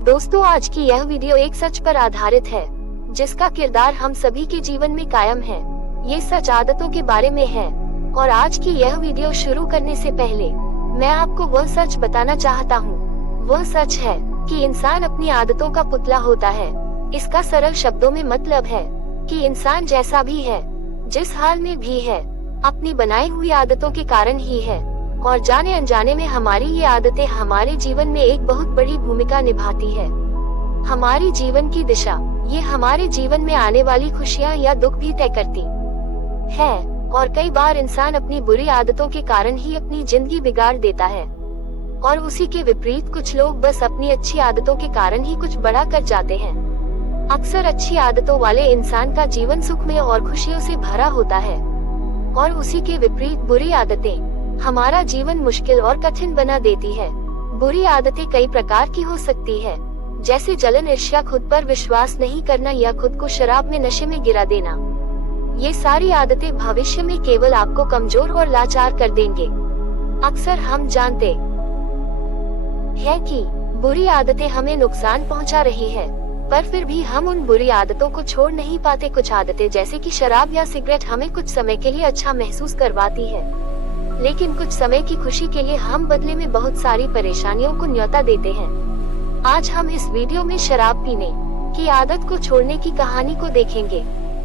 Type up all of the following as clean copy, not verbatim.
दोस्तों, आज की यह वीडियो एक सच पर आधारित है जिसका किरदार हम सभी के जीवन में कायम है। ये सच आदतों के बारे में है और आज की यह वीडियो शुरू करने से पहले मैं आपको वह सच बताना चाहता हूँ। वह सच है कि इंसान अपनी आदतों का पुतला होता है। इसका सरल शब्दों में मतलब है कि इंसान जैसा भी है, जिस हाल में भी है, अपनी बनाई हुई आदतों के कारण ही है और जाने अनजाने में हमारी ये आदतें हमारे जीवन में एक बहुत बड़ी भूमिका निभाती है। हमारी जीवन की दिशा, ये हमारे जीवन में आने वाली खुशियाँ या दुख भी तय करती है और कई बार इंसान अपनी बुरी आदतों के कारण ही अपनी जिंदगी बिगाड़ देता है और उसी के विपरीत कुछ लोग बस अपनी अच्छी आदतों के कारण ही कुछ बड़ा कर जाते हैं। अक्सर अच्छी आदतों वाले इंसान का जीवन सुखमय और खुशियों से भरा होता है और उसी के विपरीत बुरी आदतें हमारा जीवन मुश्किल और कठिन बना देती है। बुरी आदतें कई प्रकार की हो सकती है, जैसे जलन, ईर्ष्या, खुद पर विश्वास नहीं करना या खुद को शराब में, नशे में गिरा देना। ये सारी आदतें भविष्य में केवल आपको कमजोर और लाचार कर देंगे। अक्सर हम जानते हैं कि बुरी आदतें हमें नुकसान पहुंचा रही है, पर फिर भी हम उन बुरी आदतों को छोड़ नहीं पाते। कुछ आदतें जैसे कि शराब या सिगरेट हमें कुछ समय के लिए अच्छा महसूस करवाती है, लेकिन कुछ समय की खुशी के लिए हम बदले में बहुत सारी परेशानियों को न्योता देते हैं। आज हम इस वीडियो में शराब पीने की आदत को छोड़ने की कहानी को देखेंगे।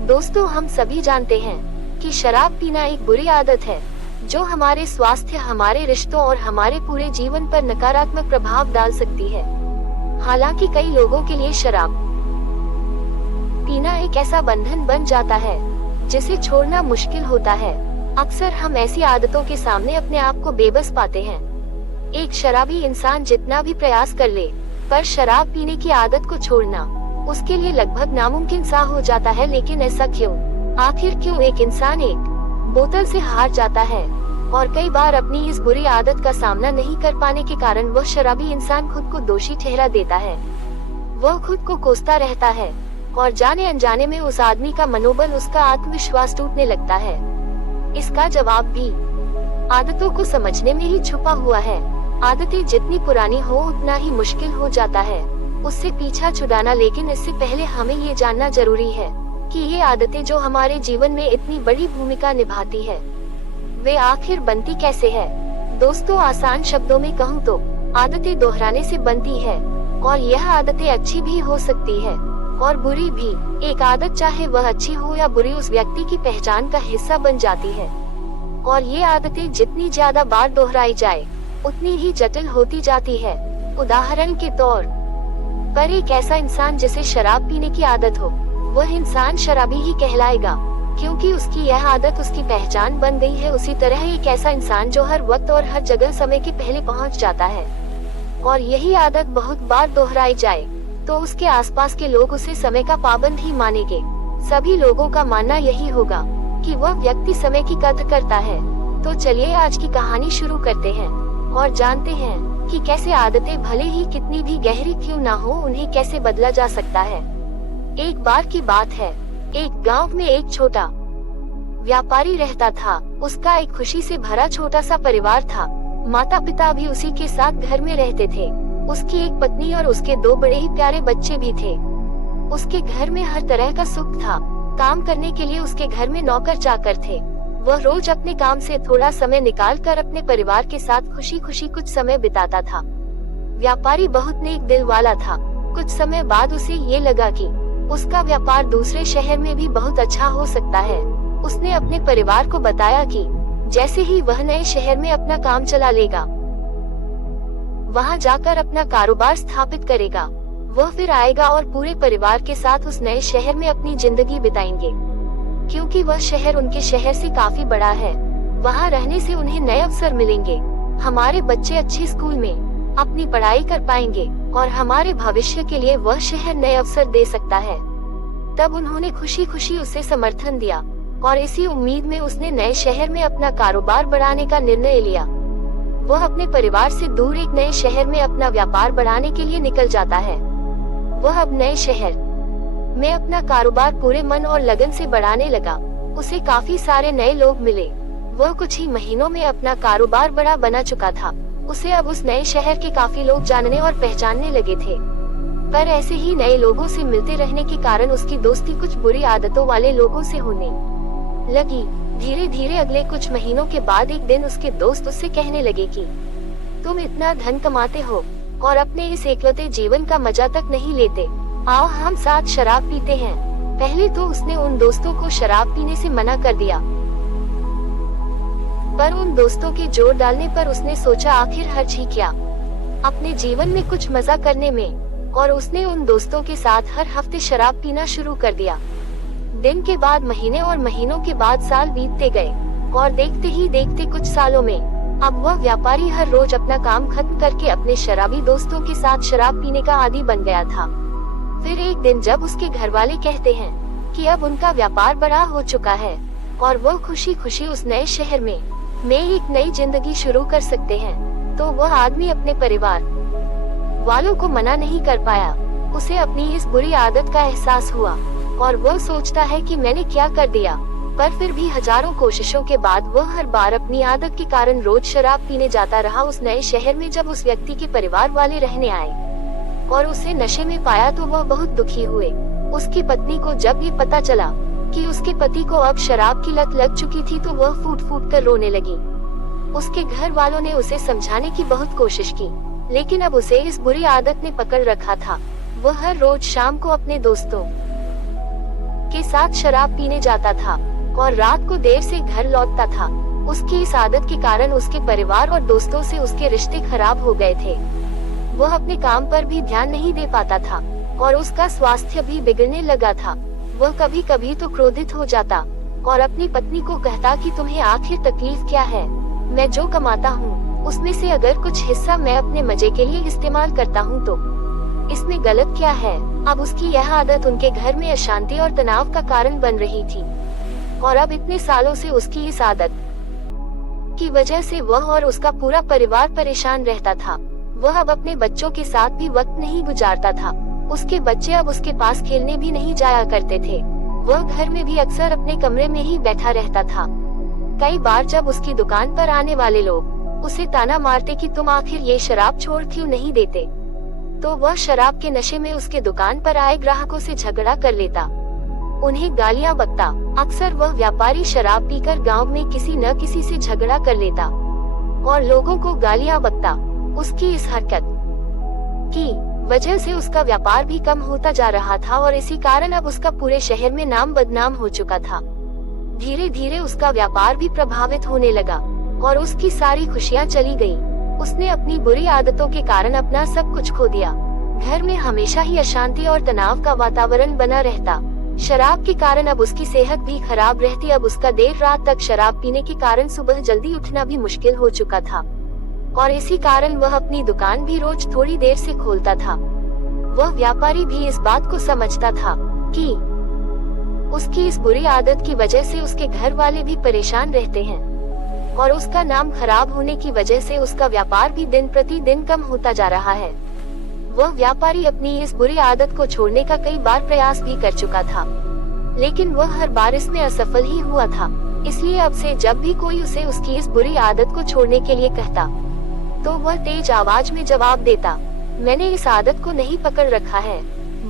दोस्तों, हम सभी जानते हैं कि शराब पीना एक बुरी आदत है जो हमारे स्वास्थ्य, हमारे रिश्तों और हमारे पूरे जीवन पर नकारात्मक प्रभाव डाल सकती है। हालांकि कई लोगों के लिए शराब पीना एक ऐसा बंधन बन जाता है जिसे छोड़ना मुश्किल होता है। अक्सर हम ऐसी आदतों के सामने अपने आप को बेबस पाते हैं। एक शराबी इंसान जितना भी प्रयास कर ले, पर शराब पीने की आदत को छोड़ना उसके लिए लगभग नामुमकिन सा हो जाता है। लेकिन ऐसा क्यों? आखिर क्यों एक इंसान एक बोतल से हार जाता है और कई बार अपनी इस बुरी आदत का सामना नहीं कर पाने के कारण वह शराबी इंसान खुद को दोषी ठहरा देता है। वह खुद को कोसता रहता है और जाने अनजाने में उस आदमी का मनोबल, उसका आत्मविश्वास टूटने लगता है। इसका जवाब भी आदतों को समझने में ही छुपा हुआ है। आदतें जितनी पुरानी हो उतना ही मुश्किल हो जाता है उससे पीछा छुड़ाना। लेकिन इससे पहले हमें ये जानना जरूरी है कि ये आदतें जो हमारे जीवन में इतनी बड़ी भूमिका निभाती है, वे आखिर बनती कैसे है। दोस्तों, आसान शब्दों में कहूँ तो आदतें दोहराने से बनती है और यह आदतें अच्छी भी हो सकती है और बुरी भी। एक आदत, चाहे वह अच्छी हो या बुरी, उस व्यक्ति की पहचान का हिस्सा बन जाती है और ये आदतें जितनी ज्यादा बार दोहराई जाए उतनी ही जटिल होती जाती है। उदाहरण के तौर पर एक ऐसा इंसान जिसे शराब पीने की आदत हो, वह इंसान शराबी ही कहलाएगा क्योंकि उसकी यह आदत उसकी पहचान बन गई है। उसी तरह एक ऐसा इंसान जो हर वक्त और हर जगह समय के पहले पहुंच जाता है और यही आदत बहुत बार दोहराई जाए तो उसके आसपास के लोग उसे समय का पाबंद ही मानेंगे। सभी लोगों का मानना यही होगा कि वह व्यक्ति समय की कद्र करता है। तो चलिए आज की कहानी शुरू करते हैं और जानते हैं कि कैसे आदतें भले ही कितनी भी गहरी क्यों ना हो, उन्हें कैसे बदला जा सकता है। एक बार की बात है, एक गांव में एक छोटा व्यापारी रहता था। उसका एक खुशी से भरा छोटा सा परिवार था। माता पिता भी उसी के साथ घर में रहते थे। उसकी एक पत्नी और उसके दो बड़े ही प्यारे बच्चे भी थे। उसके घर में हर तरह का सुख था। काम करने के लिए उसके घर में नौकर चाकर थे। वह रोज अपने काम से थोड़ा समय निकालकर अपने परिवार के साथ खुशी खुशी कुछ समय बिताता था। व्यापारी बहुत नेक दिल वाला था। कुछ समय बाद उसे ये लगा कि उसका व्यापार दूसरे शहर में भी बहुत अच्छा हो सकता है। उसने अपने परिवार को बताया कि जैसे ही वह नए शहर में अपना काम चला लेगा, वहां जाकर अपना कारोबार स्थापित करेगा। वह फिर आएगा और पूरे परिवार के साथ उस नए शहर में अपनी जिंदगी बिताएंगे। क्योंकि वह शहर उनके शहर से काफी बड़ा है, वहां रहने से उन्हें नए अवसर मिलेंगे। हमारे बच्चे अच्छे स्कूल में अपनी पढ़ाई कर पाएंगे और हमारे भविष्य के लिए वह शहर नए अवसर दे सकता है। तब उन्होंने खुशी खुशी उसे समर्थन दिया और इसी उम्मीद में उसने नए शहर में अपना कारोबार बढ़ाने का निर्णय लिया। वह अपने परिवार से दूर एक नए शहर में अपना व्यापार बढ़ाने के लिए निकल जाता है। वह अब नए शहर में अपना कारोबार पूरे मन और लगन से बढ़ाने लगा। उसे काफी सारे नए लोग मिले। वह कुछ ही महीनों में अपना कारोबार बड़ा बना चुका था। उसे अब उस नए शहर के काफी लोग जानने और पहचानने लगे थे। पर ऐसे ही नए लोगों से मिलते रहने के कारण उसकी दोस्ती कुछ बुरी आदतों वाले लोगों से होने लगी। धीरे धीरे अगले कुछ महीनों के बाद एक दिन उसके दोस्त उससे कहने लगे कि तुम इतना धन कमाते हो और अपने इस एकलौते जीवन का मजा तक नहीं लेते, आओ हम साथ शराब पीते हैं। पहले तो उसने उन दोस्तों को शराब पीने से मना कर दिया, पर उन दोस्तों के जोर डालने पर उसने सोचा आखिर हर्ज ही क्या अपने जीवन में कुछ मजा करने में, और उसने उन दोस्तों के साथ हर हफ्ते शराब पीना शुरू कर दिया। दिन के बाद महीने और महीनों के बाद साल बीतते गए और देखते ही देखते कुछ सालों में अब वह व्यापारी हर रोज अपना काम खत्म करके अपने शराबी दोस्तों के साथ शराब पीने का आदी बन गया था। फिर एक दिन जब उसके घर वाले कहते हैं कि अब उनका व्यापार बड़ा हो चुका है और वह खुशी खुशी उस नए शहर में एक नई जिंदगी शुरू कर सकते हैं, तो वह आदमी अपने परिवार वालों को मना नहीं कर पाया। उसे अपनी इस बुरी आदत का एहसास हुआ और वह सोचता है कि मैंने क्या कर दिया, पर फिर भी हजारों कोशिशों के बाद वह हर बार अपनी आदत के कारण रोज शराब पीने जाता रहा। उस नए शहर में जब उस व्यक्ति के परिवार वाले रहने आए और उसे नशे में पाया तो वह बहुत दुखी हुए। उसकी पत्नी को जब ये पता चला कि उसके पति को अब शराब की लत लग चुकी थी तो वह फूट फूट कर रोने लगी। उसके घर वालों ने उसे समझाने की बहुत कोशिश की, लेकिन अब उसे इस बुरी आदत ने पकड़ रखा था। वह हर रोज शाम को अपने दोस्तों के साथ शराब पीने जाता था और रात को देर से घर लौटता था। उसकी इस आदत के कारण उसके परिवार और दोस्तों से उसके रिश्ते खराब हो गए थे। वह अपने काम पर भी ध्यान नहीं दे पाता था और उसका स्वास्थ्य भी बिगड़ने लगा था। वह कभी कभी तो क्रोधित हो जाता और अपनी पत्नी को कहता कि तुम्हें आखिर तकलीफ क्या है, मैं जो कमाता हूँ उसमें से अगर कुछ हिस्सा मैं अपने मजे के लिए इस्तेमाल करता हूँ तो इसमें गलत क्या है। अब उसकी यह आदत उनके घर में अशांति और तनाव का कारण बन रही थी और अब इतने सालों से उसकी इस आदत की वजह से वह और उसका पूरा परिवार परेशान रहता था। वह अब अपने बच्चों के साथ भी वक्त नहीं गुजारता था। उसके बच्चे अब उसके पास खेलने भी नहीं जाया करते थे। वह घर में भी अक्सर अपने कमरे में ही बैठा रहता था। कई बार जब उसकी दुकान पर आने वाले लोग उसे ताना मारते कि तुम आखिर ये शराब छोड़ क्यों नहीं देते, तो वह शराब के नशे में उसके दुकान पर आए ग्राहकों से झगड़ा कर लेता, उन्हें गालियां बकता। अक्सर वह व्यापारी शराब पीकर गांव में किसी न किसी से झगड़ा कर लेता और लोगों को गालियां बकता। उसकी इस हरकत की वजह से उसका व्यापार भी कम होता जा रहा था और इसी कारण अब उसका पूरे शहर में नाम बदनाम हो चुका था। धीरे धीरे उसका व्यापार भी प्रभावित होने लगा और उसकी सारी खुशियां चली गई। उसने अपनी बुरी आदतों के कारण अपना सब कुछ खो दिया। घर में हमेशा ही अशांति और तनाव का वातावरण बना रहता। शराब के कारण अब उसकी सेहत भी खराब रहती। अब उसका देर रात तक शराब पीने के कारण सुबह जल्दी उठना भी मुश्किल हो चुका था और इसी कारण वह अपनी दुकान भी रोज थोड़ी देर से खोलता था। वह व्यापारी भी इस बात को समझता था कि उसकी इस बुरी आदत की वजह से उसके घर वाले भी परेशान रहते हैं और उसका नाम खराब होने की वजह से उसका व्यापार भी दिन प्रतिदिन कम होता जा रहा है। वह व्यापारी अपनी इस बुरी आदत को छोड़ने का कई बार प्रयास भी कर चुका था, लेकिन वह हर बार इसमें असफल ही हुआ था। इसलिए अब से जब भी कोई उसे उसकी इस बुरी आदत को छोड़ने के लिए कहता तो वह तेज आवाज में जवाब देता, मैंने इस आदत को नहीं पकड़ रखा है,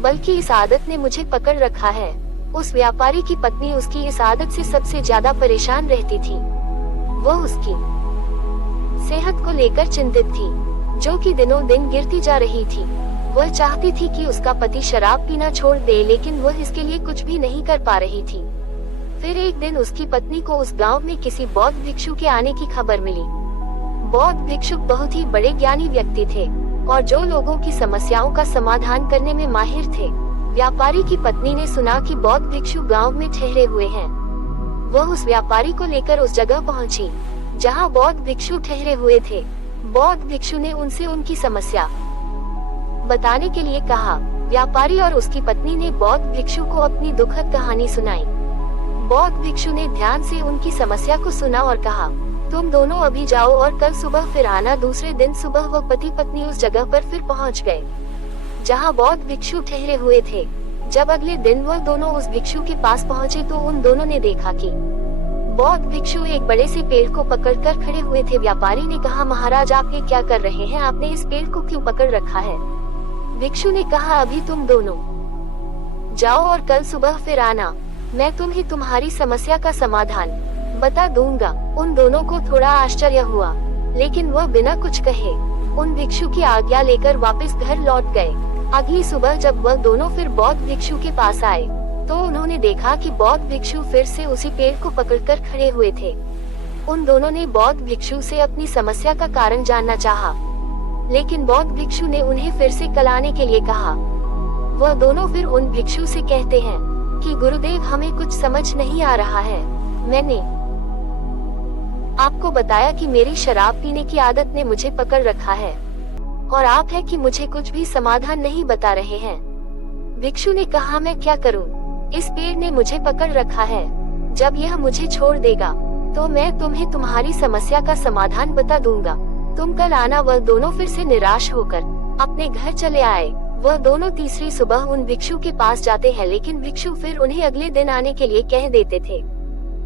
बल्कि इस आदत ने मुझे पकड़ रखा है। उस व्यापारी की पत्नी उसकी इस आदत से सबसे ज्यादा परेशान रहती थी। वह उसकी सेहत को लेकर चिंतित थी, जो कि दिनों दिन गिरती जा रही थी। वह चाहती थी कि उसका पति शराब पीना छोड़ दे, लेकिन वह इसके लिए कुछ भी नहीं कर पा रही थी। फिर एक दिन उसकी पत्नी को उस गांव में किसी बौद्ध भिक्षु के आने की खबर मिली। बौद्ध भिक्षुक बहुत ही बड़े ज्ञानी व्यक्ति थे और जो लोगों की समस्याओं का समाधान करने में माहिर थे। व्यापारी की पत्नी ने सुना कि बौद्ध भिक्षु गांव में ठहरे हुए हैं। वह उस व्यापारी को लेकर उस जगह पहुंची जहां बौद्ध भिक्षु ठहरे हुए थे। बौद्ध भिक्षु ने उनसे उनकी समस्या बताने के लिए कहा। व्यापारी और उसकी पत्नी ने बौद्ध भिक्षु को अपनी दुखद कहानी सुनाई। बौद्ध भिक्षु ने ध्यान से उनकी समस्या को सुना और कहा, तुम दोनों अभी जाओ और कल सुबह फिर आना। दूसरे दिन सुबह वह पति पत्नी उस जगह पर फिर पहुंच गए जहां बौद्ध भिक्षु ठहरे हुए थे। जब अगले दिन वह दोनों उस भिक्षु के पास पहुंचे तो उन दोनों ने देखा कि बौद्ध भिक्षु एक बड़े से पेड़ को पकड़कर खड़े हुए थे। व्यापारी ने कहा, महाराज आप ये क्या कर रहे हैं, आपने इस पेड़ को क्यों पकड़ रखा है? भिक्षु ने कहा, अभी तुम दोनों जाओ और कल सुबह फिर आना, मैं तुम्हें तुम्हारी समस्या का समाधान बता दूंगा। उन दोनों को थोड़ा आश्चर्य हुआ, लेकिन वह बिना कुछ कहे उन भिक्षु की आज्ञा लेकर वापस घर लौट गए। अगली सुबह जब वह दोनों फिर बौद्ध भिक्षु के पास आए, तो उन्होंने देखा कि बौद्ध भिक्षु फिर से उसी पेड़ को पकड़कर खड़े हुए थे। उन दोनों ने बौद्ध भिक्षु से अपनी समस्या का कारण जानना चाहा, लेकिन बौद्ध भिक्षु ने उन्हें फिर से कल आने के लिए कहा। वह दोनों फिर उन भिक्षु से कहते हैं कि गुरुदेव, हमें कुछ समझ नहीं आ रहा है। मैंने आपको बताया कि मेरी शराब पीने की आदत ने मुझे पकड़ रखा है, और आप है कि मुझे कुछ भी समाधान नहीं बता रहे हैं। भिक्षु ने कहा, मैं क्या करूं? इस पेड़ ने मुझे पकड़ रखा है। जब यह मुझे छोड़ देगा तो मैं तुम्हें तुम्हारी समस्या का समाधान बता दूंगा। तुम कल आना। वह दोनों फिर से निराश होकर अपने घर चले आए। वह दोनों तीसरी सुबह उन भिक्षु के पास जाते हैं, लेकिन भिक्षु फिर उन्हें अगले दिन आने के लिए कह देते थे।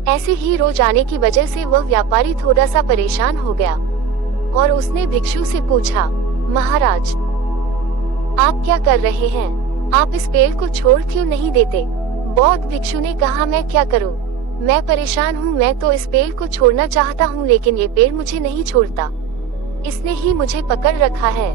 ऐसे ही रोज आने की वजह से वह व्यापारी थोड़ा सा परेशान हो गया और उसने भिक्षु से पूछा, महाराज, आप क्या कर रहे हैं? आप इस पेड़ को छोड़ क्यों नहीं देते? बौद्ध भिक्षु ने कहा, मैं क्या करूं? मैं परेशान हूं। मैं तो इस पेड़ को छोड़ना चाहता हूं, लेकिन ये पेड़ मुझे नहीं छोड़ता। इसने ही मुझे पकड़ रखा है।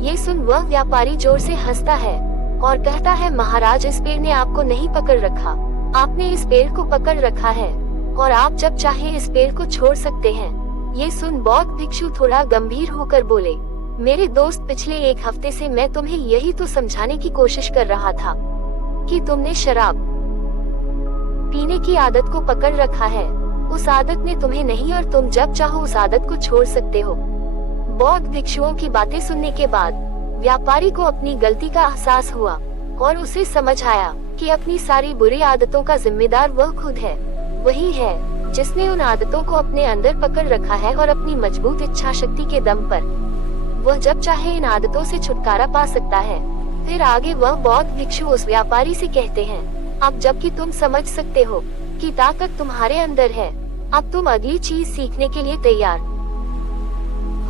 ये सुन वह व्यापारी जोर से हंसता है और कहता है, महाराज, इस पेड़ ने आपको नहीं पकड़ रखा, आपने इस पेड़ को पकड़ रखा है और आप जब चाहे इस पेड़ को छोड़ सकते हैं। ये सुन बौद्ध भिक्षु थोड़ा गंभीर होकर बोले, मेरे दोस्त, पिछले एक हफ्ते से मैं तुम्हें यही तो समझाने की कोशिश कर रहा था कि तुमने शराब पीने की आदत को पकड़ रखा है। उस आदत ने तुम्हें नहीं, और तुम जब चाहो उस आदत को छोड़ सकते हो। बौद्ध भिक्षुओं की बातें सुनने के बाद व्यापारी को अपनी गलती का एहसास हुआ और उसे समझ आया कि अपनी सारी बुरी आदतों का जिम्मेदार वह खुद है। वही है जिसने उन आदतों को अपने अंदर पकड़ रखा है, और अपनी मजबूत इच्छा शक्ति के दम पर वह जब चाहे इन आदतों से छुटकारा पा सकता है। फिर आगे वह बौद्ध भिक्षु उस व्यापारी से कहते हैं, अब जबकि तुम समझ सकते हो कि ताकत तुम्हारे अंदर है, अब तुम अगली चीज सीखने के लिए तैयार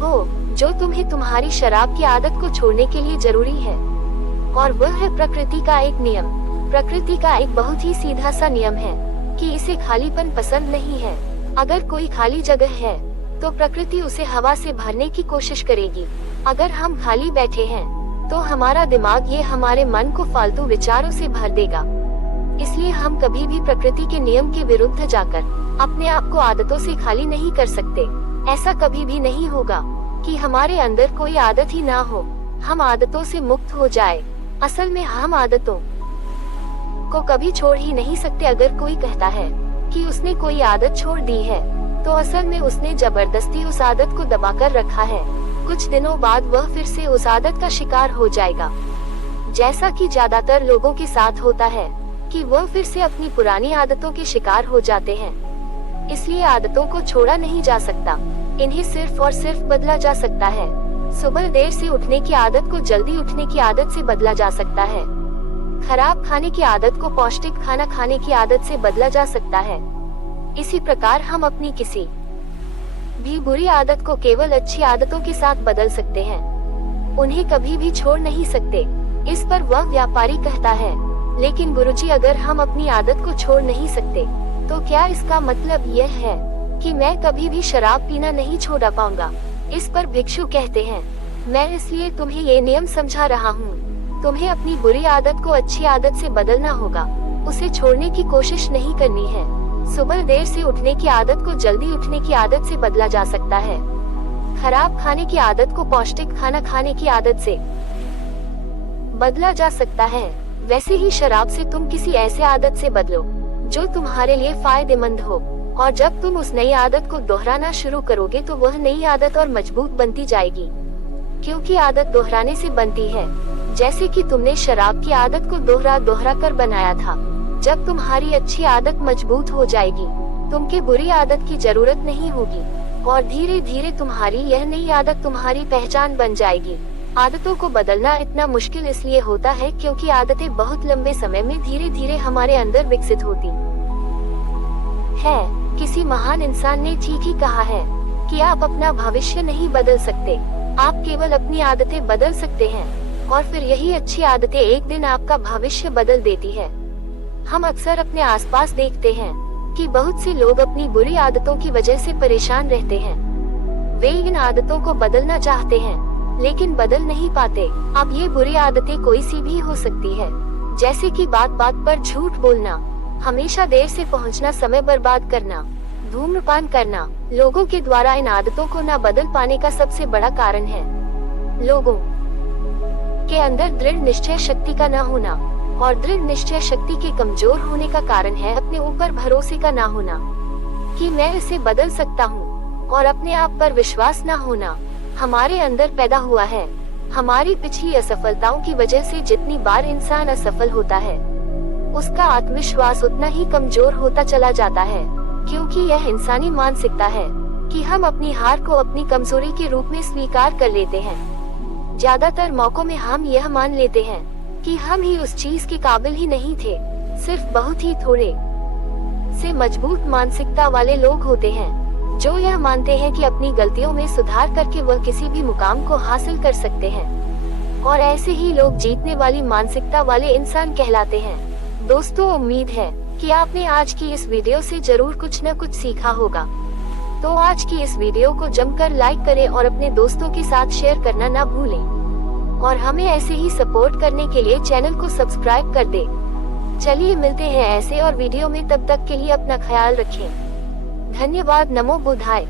हो, जो तुम्हें तुम्हारी शराब की आदत को छोड़ने के लिए जरूरी है, और वह है प्रकृति का एक नियम। प्रकृति का एक बहुत ही सीधा सा नियम है कि इसे खालीपन पसंद नहीं है। अगर कोई खाली जगह है तो प्रकृति उसे हवा से भरने की कोशिश करेगी। अगर हम खाली बैठे हैं तो हमारा दिमाग ये हमारे मन को फालतू विचारों से भर देगा। इसलिए हम कभी भी प्रकृति के नियम के विरुद्ध जाकर अपने आप को आदतों से खाली नहीं कर सकते। ऐसा कभी भी नहीं होगा कि हमारे अंदर कोई आदत ही ना हो, हम आदतों से मुक्त हो जाए। असल में हम आदतों को कभी छोड़ ही नहीं सकते। अगर कोई कहता है कि उसने कोई आदत छोड़ दी है, तो असल में उसने जबरदस्ती उस आदत को दबाकर रखा है। कुछ दिनों बाद वह फिर से उस आदत का शिकार हो जाएगा, जैसा कि ज्यादातर लोगों के साथ होता है कि वह फिर से अपनी पुरानी आदतों के शिकार हो जाते हैं। इसलिए आदतों को छोड़ा नहीं जा सकता, इन्हें सिर्फ और सिर्फ बदला जा सकता है। सुबह देर से उठने की आदत को जल्दी उठने की आदत से बदला जा सकता है। खराब खाने की आदत को पौष्टिक खाना खाने की आदत से बदला जा सकता है। इसी प्रकार हम अपनी किसी भी बुरी आदत को केवल अच्छी आदतों के साथ बदल सकते हैं, उन्हें कभी भी छोड़ नहीं सकते। इस पर वह व्यापारी कहता है, लेकिन गुरुजी, अगर हम अपनी आदत को छोड़ नहीं सकते तो क्या इसका मतलब यह है कि मैं कभी भी शराब पीना नहीं छोड़ पाऊंगा? इस पर भिक्षु कहते हैं, मैं इसलिए तुम्हें ये नियम समझा रहा हूँ। तुम्हें अपनी बुरी आदत को अच्छी आदत से बदलना होगा, उसे छोड़ने की कोशिश नहीं करनी है। सुबह देर से उठने की आदत को जल्दी उठने की आदत से बदला जा सकता है। खराब खाने की आदत को पौष्टिक खाना खाने की आदत से बदला जा सकता है। वैसे ही शराब से तुम किसी ऐसे आदत से बदलो जो तुम्हारे लिए फायदेमंद हो, और जब तुम उस नई आदत को दोहराना शुरू करोगे तो वह नई आदत और मजबूत बनती जाएगी, क्योंकि आदत दोहराने से बनती है। जैसे कि तुमने शराब की आदत को दोहरा कर बनाया था। जब तुम्हारी अच्छी आदत मजबूत हो जाएगी, तुमके बुरी आदत की जरूरत नहीं होगी, और धीरे धीरे तुम्हारी यह नई आदत तुम्हारी पहचान बन जाएगी। आदतों को बदलना इतना मुश्किल इसलिए होता है क्योंकि आदतें बहुत लंबे समय में धीरे धीरे हमारे अंदर विकसित होती है। किसी महान इंसान ने ठीक ही कहा है कि आप अपना भविष्य नहीं बदल सकते, आप केवल अपनी आदतें बदल सकते हैं। और फिर यही अच्छी आदतें एक दिन आपका भविष्य बदल देती है। हम अक्सर अपने आसपास देखते हैं कि बहुत से लोग अपनी बुरी आदतों की वजह से परेशान रहते हैं। वे इन आदतों को बदलना चाहते हैं, लेकिन बदल नहीं पाते। अब ये बुरी आदतें कोई सी भी हो सकती है, जैसे कि बात बात पर झूठ बोलना, हमेशा देर से पहुंचना, समय बर्बाद करना, धूम्रपान करना। लोगों के द्वारा इन आदतों को न बदल पाने का सबसे बड़ा कारण है लोगों के अंदर दृढ़ निश्चय शक्ति का न होना, और दृढ़ निश्चय शक्ति के कमजोर होने का कारण है अपने ऊपर भरोसे का ना होना कि मैं इसे बदल सकता हूँ, और अपने आप पर विश्वास न होना हमारे अंदर पैदा हुआ है। हमारी पिछली असफलताओं की वजह से जितनी बार इंसान असफल होता है, उसका आत्मविश्वास उतना ही कमजोर होता चला जाता है, क्योंकि यह इंसानी मानसिकता है कि हम अपनी हार को अपनी कमजोरी के रूप में स्वीकार कर लेते हैं। ज्यादातर मौकों में हम यह मान लेते हैं कि हम ही उस चीज के काबिल ही नहीं थे। सिर्फ बहुत ही थोड़े से मजबूत मानसिकता वाले लोग होते हैं जो यह मानते हैं कि अपनी गलतियों में सुधार करके वह किसी भी मुकाम को हासिल कर सकते हैं, और ऐसे ही लोग जीतने वाली मानसिकता वाले इंसान कहलाते हैं। दोस्तों, उम्मीद है कि आपने आज की इस वीडियो से जरूर कुछ न कुछ सीखा होगा। तो आज की इस वीडियो को जमकर लाइक करें और अपने दोस्तों के साथ शेयर करना ना भूलें, और हमें ऐसे ही सपोर्ट करने के लिए चैनल को सब्सक्राइब कर दें। चलिए मिलते हैं ऐसे और वीडियो में, तब तक के लिए अपना ख्याल रखें। धन्यवाद। नमो बुद्धाय।